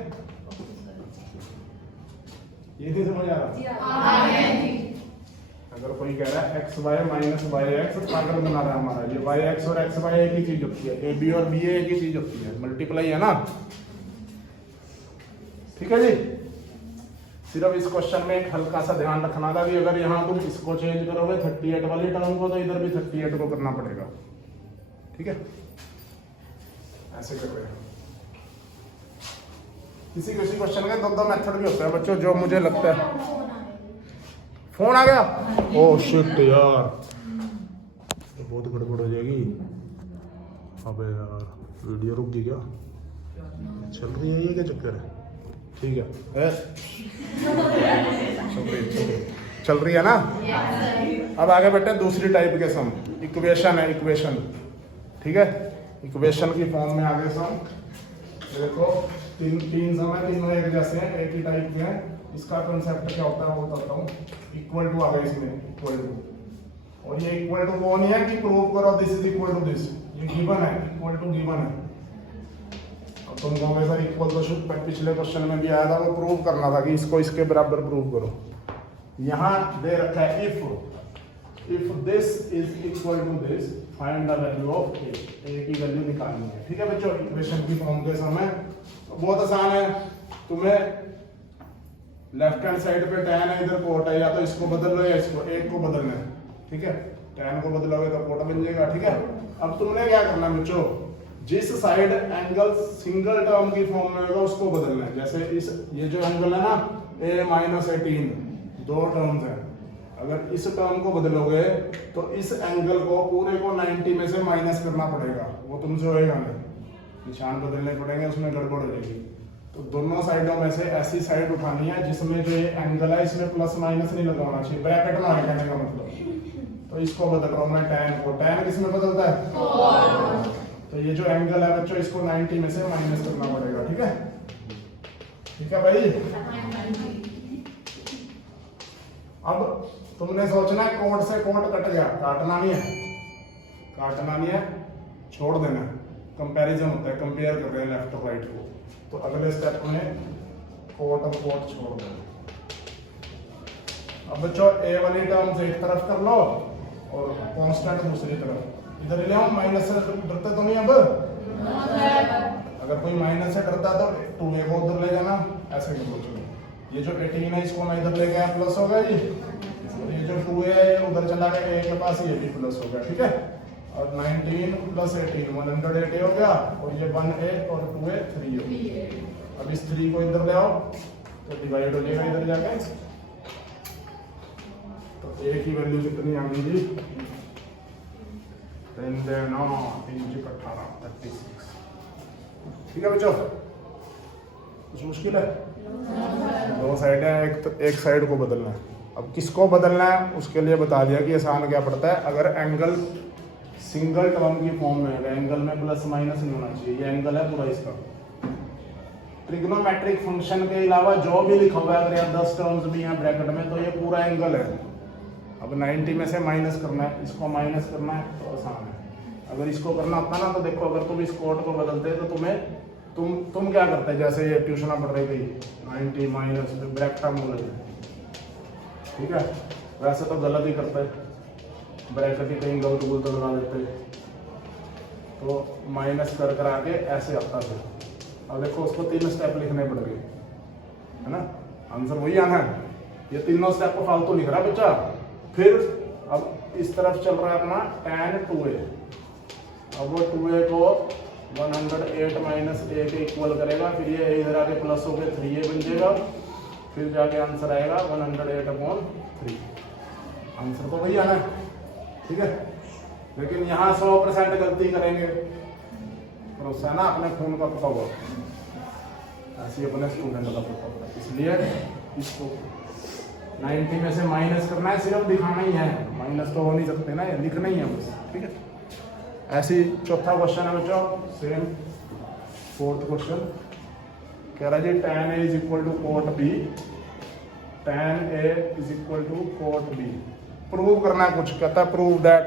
ये नहीं समझ आ रहा? अगर कोई कह रहा है x y minus y x पागल बना रहा है हमारा, ये वाई एक्स और एक्स वाई एक ही चीज होती है, ए बी और बी एक ही चीज होती है, मल्टीप्लाई है ना। ठीक है जी, सिर्फ इस क्वेश्चन में एक हल्का सा ध्यान रखना था कि अगर यहाँ तुम इसको चेंज करोगे 38 वाली टर्म को, तो इधर भी 38 को करना पड़ेगा। ठीक है, ऐसे कर रहे हैं। किसी किसी क्वेश्चन के दो मेथड भी होते हैं बच्चों, जो मुझे लगता है। फोन आ गया, ओह शिट यार, तो बहुत गड़बड़ हो जाएगी। अबे यार वीडियो रुक गई क्या? चल रही है ये, क्या चक्कर है? ठीक है, चल रही है ना। अब आगे बैठे दूसरी टाइप के सम, इक्वेशन है, इक्वेशन। ठीक है, इक्वेशन की फॉर्म में आगे सम देखो, तीन सम है, तीनों एक जैसे हैं, एक ही टाइप के हैं। इसका कंसेप्ट क्या होता है वो बताता हूँ। इक्वल टू आ गया इसमें, इक्वल टू, और ये इक्वल टू वो नहीं है कि प्रूव करो this is equal to this, ये गिवन है, इक्वल टू गिवन है। अब तुम कहोगे सर इक्वल तो पिछले क्वेश्चन में भी आया था, वो प्रूव करना था कि इसको इसके बराबर प्रूव करो। यहाँ दे रखा है if this is equal to this find the value of A, A की वैल्यू निकालनी है। ठीक है बच्चों, इक्वेशन की फॉर्म के समय बहुत आसान है, तुम्हें लेफ्ट हैंड साइड पे tan है, इधर कोट है, या तो इसको बदल लो या इसको, एक को बदलना है। ठीक है, tan को बदलोगे तो कोट बन जाएगा। ठीक है, अब तुमने क्या करना है बच्चों, जिस साइड एंगल सिंगल टर्म की फॉर्म में होगा उसको बदलना है। जैसे इस ये जो एंगल है ना a माइनस 18, दो टर्म्स है, अगर इस टर्म को बदलोगे तो इस एंगल को पूरे को 90 में से माइनस करना पड़ेगा, वो तुमसे होएगा नहीं, निशान बदलने पड़ेंगे, उसमें गड़बड़ हो जाएगी। तो दोनों साइडों में से ऐसी साइड उठानी है जिसमें जो ये एंगल है इसमें प्लस माइनस नहीं लगाना चाहिए, ब्रैकेट में है कहने का मतलब। तो इसको बदल रहा हूं मैं tan को, tan किस में बदलता है? तो ये जो एंगल है बच्चों, इसको 90 में से माइनस करना पड़ेगा। ठीक है, ठीक है भाई। अब तुमने सोचना है कोट से कोट कट गया, काटना नहीं है, काटना नहीं है, छोड़ देना। कंपैरिजन होता है, कंपेयर कर रहे हैं लेफ्ट और राइट को, तो अगले स्टेप में कोट और कोट छोड़ दो। अब बच्चों ए वाली टर्म से एक तरफ कर लो और कांस्टेंट दूसरी तरफ। इधर ले आओ, माइनस से डरते तो नहीं अब? अगर कोई माइनस से डरता तो 2a को उधर ले जाना, ऐसे कर लो। चलो ये जो 18 है इसको मैं इधर ले गया, प्लस हो गया जी, और ये जो 2a है उधर चला गया, a के पास ये भी प्लस हो गया। ठीक है, और 19 प्लस 18 180 हो गया, और ये 1a और 2a 3 हो गया। अब इस 3 को इधर ले आओ तो डिवाइड हो जाएगा इधर जाके, तो a की वैल्यू कितनी आ गई जी? 36। ठीक है बच्चों, कुछ मुश्किल है? दो साइड है, एक साइड को बदलना है। अब किसको बदलना है उसके लिए बता दिया कि आसान क्या पड़ता है। अगर एंगल सिंगल टर्म की फॉर्म में है, एंगल में प्लस माइनस नहीं होना चाहिए, ये एंगल है पूरा इसका। ट्रिग्नोमेट्रिक फंक्शन के अलावा जो भी लिखा हुआ है, अगर यहाँ 10 टर्म्स भी हैं ब्रैकेट में, तो ये पूरा एंगल है। अब 90 में से माइनस करना है, इसको माइनस करना है तो आसान है। अगर इसको करना होता ना, तो देखो अगर तुम इस कोट को बदलते तो तुम्हें तुम क्या करते, जैसे ये ट्यूशन पढ़ रही थी 90 माइनस ब्रैकेट में बोले, ठीक है, वैसे तो गलत ही करते, ब्रैकेट ही कहीं गलत गुल तो लगा देते। तो माइनस कर आके ऐसे आता है। अब देखो उसको 3 स्टेप लिखने पड़ गए, है ना, आंसर वही आना है। ये तीनों स्टेप को फालतू लिख रहा है बच्चा। फिर अब इस तरफ चल रहा है अपना tan 2a। अब वो 2a को 108 माइनस a के इक्वल करेगा, फिर ये इधर आके प्लस हो गए 3a बन जाएगा, फिर जाके आंसर आएगा 108/3। आंसर तो वही आना है, ठीक है। लेकिन यहाँ 100% गलती करेंगे, भरोसा है ना, अपने खून का पता हुआ, ऐसे अपने स्टूडेंट का पता हुआ, इसलिए इसको 90 में से माइनस करना है, सिर्फ दिखाना ही है, माइनस तो हो नहीं सकते ना, लिखना ही है बस, ठीक है। ऐसी चौथा क्वेश्चन है बच्चों, सेम 4th क्वेश्चन कह रहा है जी tan a is equal to cot b, tan a is equal to cot b। Prove करना है कुछ, कहता है prove that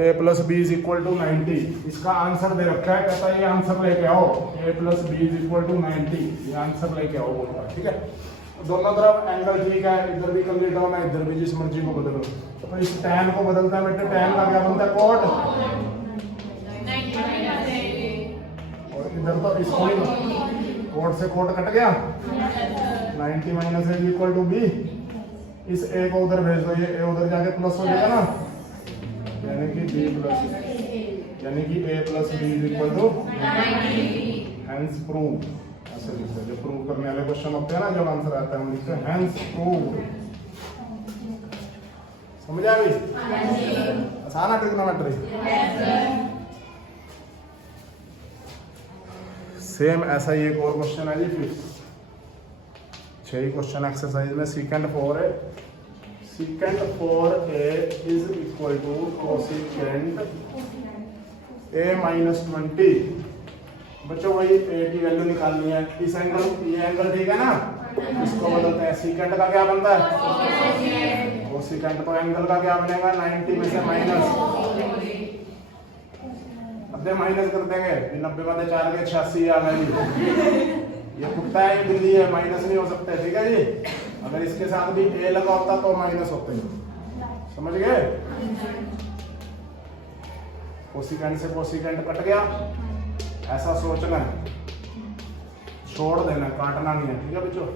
a plus b is equal to 90। इसका आंसर दे रखा है, कहता है ये आंसर लेके आओ, a plus b is equal to 90, ये आंसर लेके आओ बोल रहा है, ठीक है। दोनों तरफ एंगल ठीक है, इधर भी कंप्लीट होना, इधर भी, जिस मर्जी को बदलो। तो इस tan को बदलता है बेटे, tan का क्या बनता है cot, और इधर तो इसको ही cot से cot कट गया, 90 minus a equal to b। इस a को उधर भेज दो, ये a उधर जाके प्लस हो जाएगा ना, यानी कि b प्लस, यानी कि a plus b is equal to 90, hence prove. ऐसे लिखते हैं, जो प्रूव करने वाले क्वेश्चन होते हैं ना, जब आंसर आता है हम लिखते हैं हेंस प्रूव। समझ आ गई? आसान है ट्रिग्नोमेट्री। सेम ऐसा ही एक और क्वेश्चन है जी, 5th 6 क्वेश्चन एक्सरसाइज में secant 4a, secant 4a is equal to cosecant a minus 20। बच्चों वही a की वैल्यू निकालनी है। इस एंगल, ये एंगल ठीक है ना, इसको बदलते हैं, secant का क्या बनता है, cosecant, तो एंगल का क्या बनेगा, 90 में से माइनस, अब माइनस कर देंगे, 90 में 4 के 86 आ गई। ये कुत्ता है, बिल्ली है, माइनस नहीं हो सकते, ठीक है जी। अगर इसके साथ भी a लगा होता तो माइनस होते हैं, समझ गए। कोसिकेंट से कोसिकेंट कट गया, ऐसा सोचना है, छोड़ देना, काटना नहीं है, ठीक है बच्चों।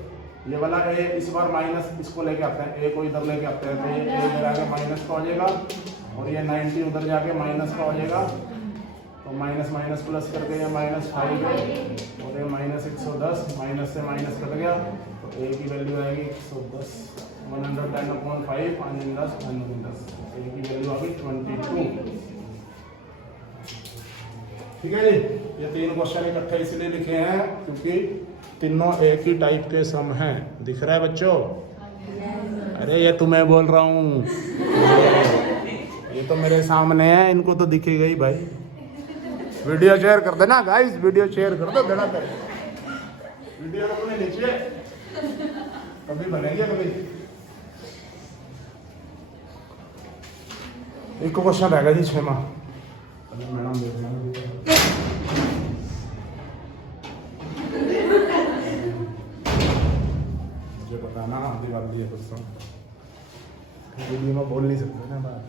ये वाला a इस बार माइनस, इसको लेके आते हैं, a को इधर लेके आते हैं, तो ये a इधर आके माइनस का हो जाएगा, और ये 90 उधर जाके माइनस का हो जाएगा, तो माइनस माइनस प्लस करके ये -5 है, और ये -110, माइनस से माइनस कट गया, तो a की वैल्यू आएगी 110, 110/5, 5 × 10, 5 × 10, a की वैल्यू आ गई 22, ठीक है जी। ये 3 क्वेश्चन इकट्ठे इसलिए लिखे हैं क्योंकि तीनों एक ही टाइप के सम हैं। दिख रहा है बच्चों? अरे ये तुम्हें बोल रहा हूँ, ये तो मेरे सामने है, इनको तो दिखेगा ही भाई। वीडियो शेयर कर देना गाइस, वीडियो शेयर कर दो, धड़ा कर वीडियो को अपने नीचे, कभी बनेंगे कभी। एक क्वेश्चन रहेगा जी 6वां, मैडम देख लेना, मुझे पता ना, आधी बात है दोस्तों, वीडियो में बोल नहीं सकते ना बात,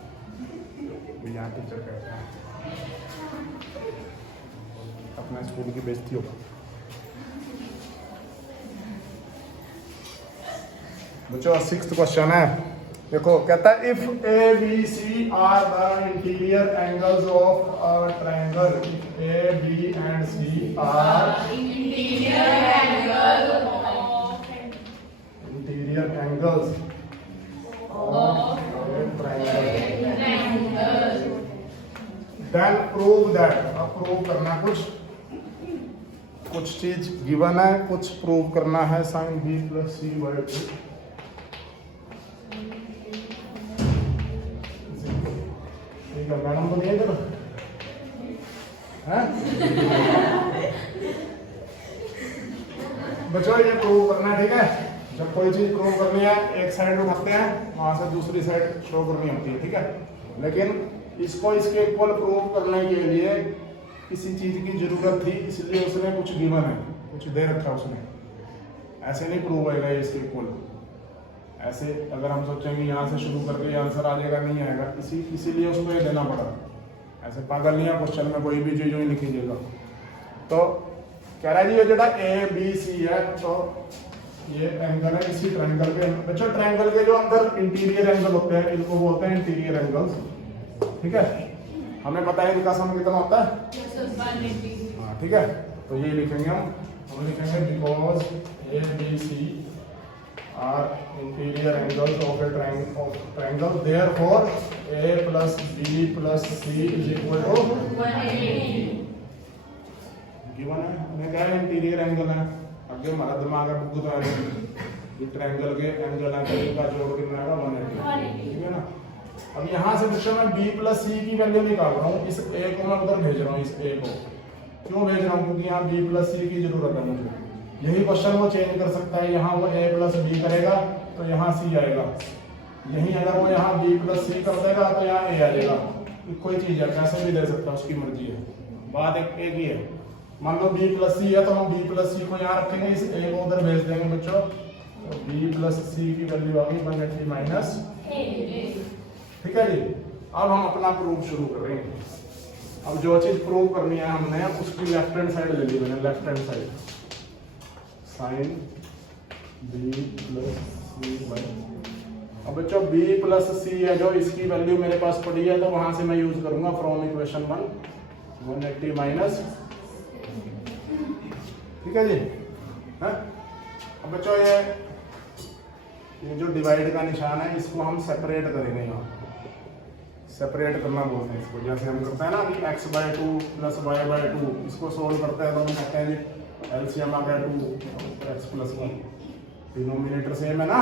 यहाँ टीचर कहता है, अपना स्कूल की बेइज्जती होगा। बच्चों 6th क्वेश्चन है, देखो कहता है if A B C are the interior angles of a triangle, A B and C are interior angles of a triangle, then prove that, अब प्रूव करना, कुछ चीज गिवन है, कुछ प्रूव करना है, sin b + c/2, ठीक है। मैडम तो नहीं है इधर, बच्चों ये प्रूव करना है, ठीक है। जब कोई चीज प्रूव करनी है, एक साइड उठाते हैं, वहां से दूसरी साइड शो करनी होती है, ठीक है। लेकिन इसको इसके इक्वल प्रूव करने के लिए किसी चीज की जरूरत थी, इसलिए उसने कुछ गिवन है, कुछ दे रखा उसने, ऐसे नहीं प्रूव होएगा इसके इक्वल। ऐसे अगर हम सोचेंगे यहाँ से शुरू करके आंसर आ जाएगा, नहीं आएगा, इसीलिए उसको ये देना पड़ा, ऐसे पागल नहीं है क्वेश्चन में कोई भी चीज ही लिख लीजिएगा। तो कह रहा है जी ये जो ए बी सी है, तो ये एंगल है इसी ट्रायंगल के। बच्चों ट्रायंगल के जो अंदर इंटीरियर एंगल होते हैं इनको बोलते हैं इंटीरियर एंगल्स, ठीक है। हमें पता है इनका सम कितना होता है, हाँ ठीक है। तो ये लिखेंगे हम लिखेंगे because A B C are interior angles of a triangle therefore A plus B plus C is equal to 180। Given है, हमें क्या है इंटीरियर एंगल है। आगे हमारा दिमाग है बुक तो ये ट्रायंगल के एंगल का जोड़ कितना आएगा 180, ठीक है ना। अब यहाँ से बच्चों मैं b प्लस सी की वैल्यू निकाल रहा हूँ, इस a को मैं उधर भेज रहा हूँ, इस a को क्यों भेज रहा हूँ, क्योंकि यहाँ b प्लस सी की जरूरत है मुझे। यही क्वेश्चन वो चेंज कर सकता है, यहाँ वो a प्लस बी करेगा तो यहाँ c आएगा, यहीं अगर वो यहाँ b प्लस सी कर देगा तो यहाँ a आ जाएगा। कोई चीज है कैसे भी दे सकता है, उसकी मर्जी है। बात एक ही है, मान लो b प्लस सी है तो हम b प्लस सी को यहाँ रखेंगे, इस a को उधर भेज देंगे बच्चों। तो b प्लस सी की वैल्यू आ गई 180 माइनस, ठीक है जी। अब हम अपना प्रूफ शुरू करेंगे। अब जो चीज प्रूव करनी है हमने उसकी लेफ्ट हैंड साइड ले ली मैंने, left hand side sine b plus c by. अब बच्चों b प्लस सी है जो इसकी वैल्यू मेरे पास पड़ी है, तो वहां से मैं यूज करूंगा फ्रॉम इक्वेशन 180 माइनस, ठीक है जी। है अब बच्चों ये जो डिवाइड का निशान है इसको हम सेपरेट करेंगे, यहाँ सेपरेट करना बोलते हैं इसको। जैसे हम करते हैं ना कि x/2 प्लस y/2, इसको सोल्व करते हैं तो हम कहते हैं एलसीएम आ गया 2 x प्लस 1, डिनोमिनेटर सेम है ना।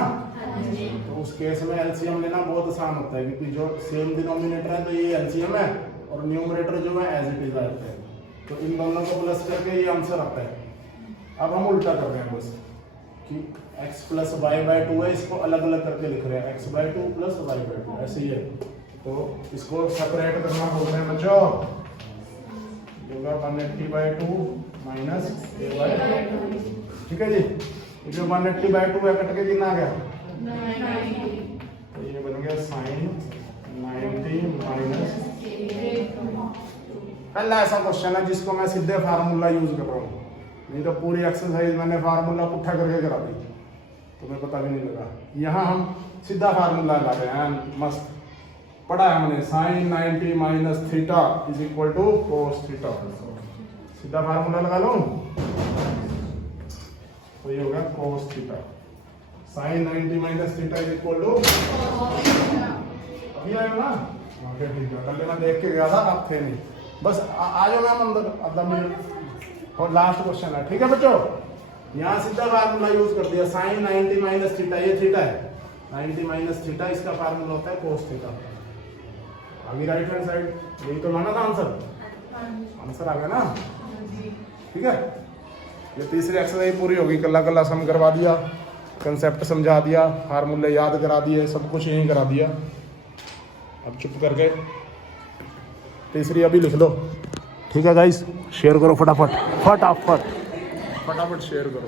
तो उस केस में एलसीएम लेना बहुत आसान होता है, क्योंकि जो सेम डिनोमिनेटर है तो ये एलसीएम है और न्यूमरेटर जो है एज इट इज आता है, तो इन दोनों को प्लस करके ये आंसर आता है। अब हम उल्टा कर रहे हैं बस कि x प्लस y/2 है, इसको अलग अलग करके लिख रहे हैं x/2 प्लस y/2, ऐसे ही है। तो इसको सेपरेट करना बोल रहे हैं बच्चों, होगा 180/2 माइनस a/2, ठीक है जी। ये जो 180/2 है कट के कितना आ गया, तो ये बन गया साइन 90 माइनस। पहला ऐसा क्वेश्चन है जिसको मैं सीधे फार्मूला यूज कर रहा हूँ, नहीं तो पूरी एक्सरसाइज मैंने फार्मूला पुट्ठा करके करा दी, तुम्हें पता भी नहीं लगा। यहाँ हम सीधा फार्मूला ला रहे हैं, मस्त पढ़ा है हमने, sine 90 minus theta is equal to cos theta. सीधा फार्मूला लगा लो, तो ये हो गया cos theta. Sine 90 minus theta is equal to, अभी आयो ना, ओके ठीक है। कल मैं देख के गया था, आप थे नहीं, बस आ जाओ मैम अंदर, आधा मिनट और लास्ट क्वेश्चन है, ठीक है बच्चों। यहाँ सीधा फार्मूला यूज कर दिया, साइन 90 माइनस थीटा, ये थीटा है, 90 माइनस थीटा इसका फार्मूला होता है कोस थीटा। अभी राइट हैंड साइड, यही तो माना था आंसर, आंसर आ गया ना, ठीक है। ये तीसरी एक्सरसाइज पूरी होगी, कल्ला सम करवा दिया, कंसेप्ट समझा दिया, फार्मूले याद करा दिए, सब कुछ यही करा दिया। अब चुप करके तीसरी अभी लिख लो, ठीक है गाइस। शेयर करो फटाफट शेयर करो।